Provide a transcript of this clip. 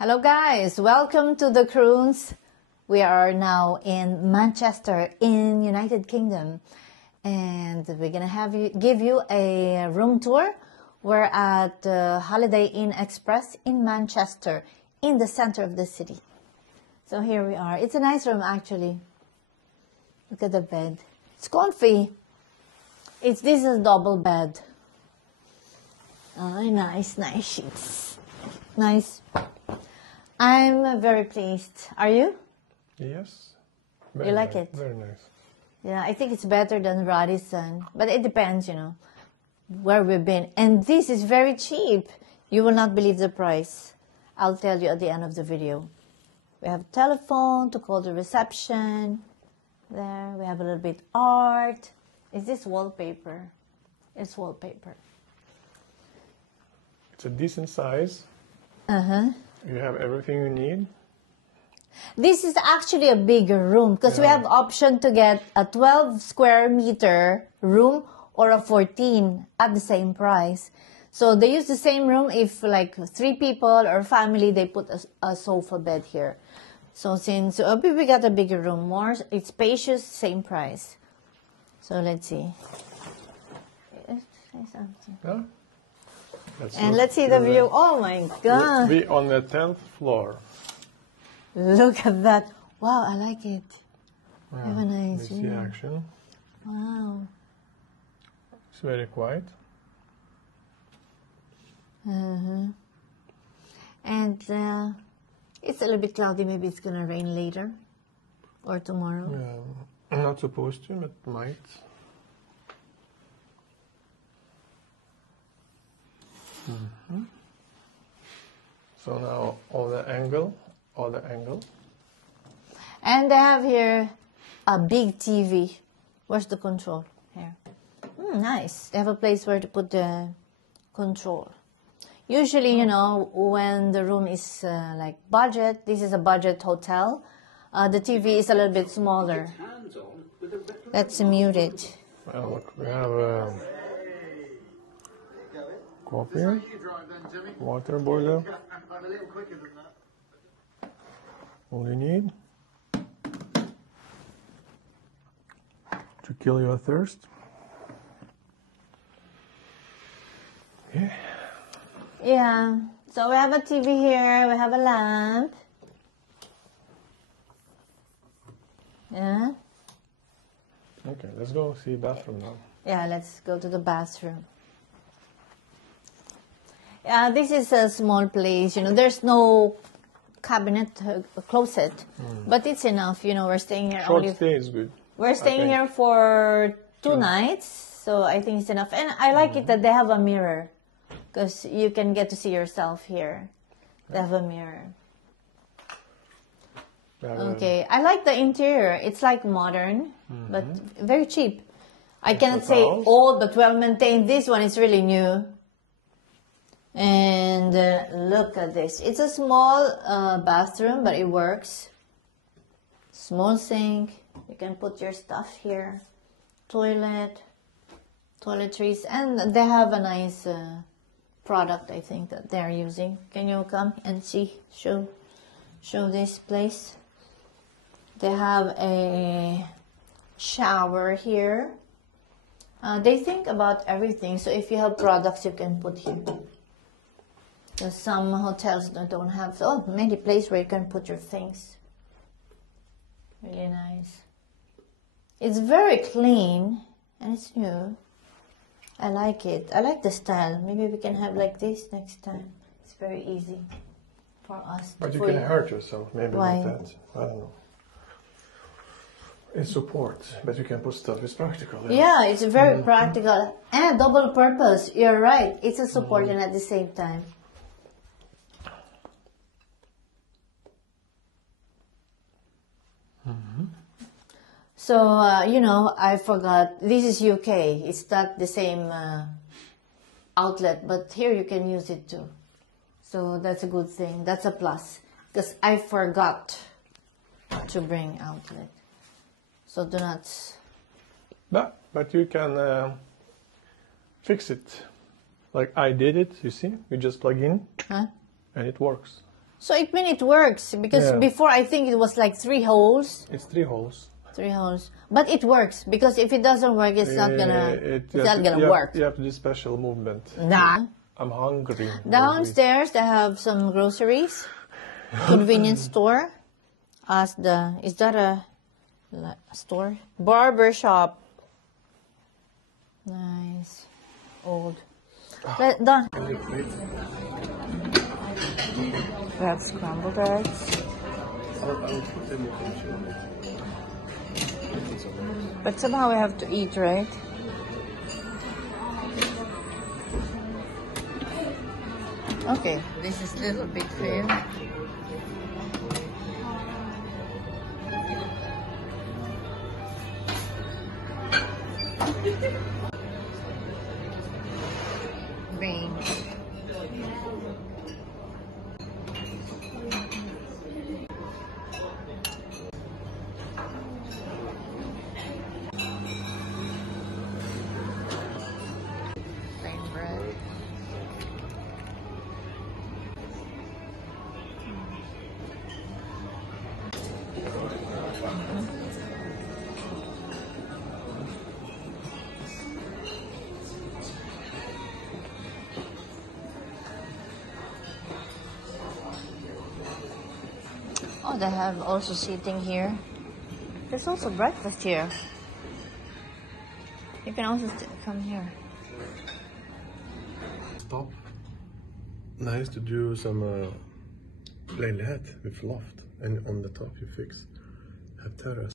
Hello guys, welcome to the Kroons. We are now in Manchester in United Kingdom, and we're gonna give you a room tour. We're at Holiday Inn Express in Manchester in the center of the city. So here we are. It's a nice room actually. Look at the bed. It's comfy. This is a double bed. Nice sheets. Nice. I'm very pleased. Are you? Yes. You like it? Very nice. Yeah, I think it's better than Radisson. But it depends, where we've been. And this is very cheap. You will not believe the price. I'll tell you at the end of the video. We have a telephone to call the reception. There, we have a little bit art. Is this wallpaper? It's wallpaper. It's a decent size. Uh-huh. You have everything you need. This is actually a bigger room because we have option to get a 12 square meter room or a 14 at the same price. So they use the same room if like 3 people or family, they put a sofa bed here. So since we got a bigger room, it's spacious, same price. So let's see. Say something. Yeah. Let's see the view. Oh my God. We'll be on the 10th floor. Look at that. Wow, I like it. Yeah, have a nice see view. action. Wow. It's very quiet. And it's a little bit cloudy. Maybe it's going to rain later or tomorrow. Yeah, not supposed to, but might. So now all the angle. And they have here a big TV. Where's the control? Here. Nice. They have a place where to put the control. Usually, when the room is like budget, this is a budget hotel, the TV is a little bit smaller. Let's mute it. Well, look, we have coffee, water boiler. All you need to kill your thirst. Yeah, so we have a TV here, we have a lamp. Yeah. Okay, let's go see bathroom now. Yeah, let's go to the bathroom. Yeah, this is a small place, there's no cabinet, closet, but it's enough, we're staying here Short stay is good. We're staying here for 2 nights, so I think it's enough. And I like it that they have a mirror, because you can get to see yourself here. They have a mirror. Okay, I like the interior. It's like modern, but very cheap. I cannot say old, but well maintained. This one is really new. And look at this. It's a small bathroom, but it works. Small sink. You can put your stuff here. Toiletries. And they have a nice product, I think, that they're using. Can you come and see? Show this place. They have a shower here. They think about everything. So if you have products, you can put here. Some hotels don't have many places where you can put your things. Really nice. It's very clean and it's new. I like it. I like the style. Maybe we can have like this next time. It's very easy for us. But you can hurt yourself maybe Why? like that. I don't know. It's support, but you can put stuff. It's practical. Yeah, it's very practical and double purpose. You're right. It's a support and at the same time. So, I forgot. This is UK. It's not the same outlet, but here you can use it too. So that's a good thing. That's a plus. Because I forgot to bring outlet. So do not... But you can fix it. Like I did it, you see? You just plug in and it works. So it means it works because Yeah. before I think it was like 3 holes. It's 3 holes. 3 holes, but it works because if it doesn't work, it's not gonna. It's not gonna work. You have to do special movement. Nah. I'm hungry. Downstairs they have some groceries, convenience store. Is that a store? Barber shop. Nice, old. Done. We have scrambled eggs. But somehow we have to eat, right? Okay, this is a little bit for you. Beans. Plain bread. Oh, they have also seating here. There's also breakfast here. You can also come here. Top. Nice to do some lägenhet with loft, and on the top you have terrace.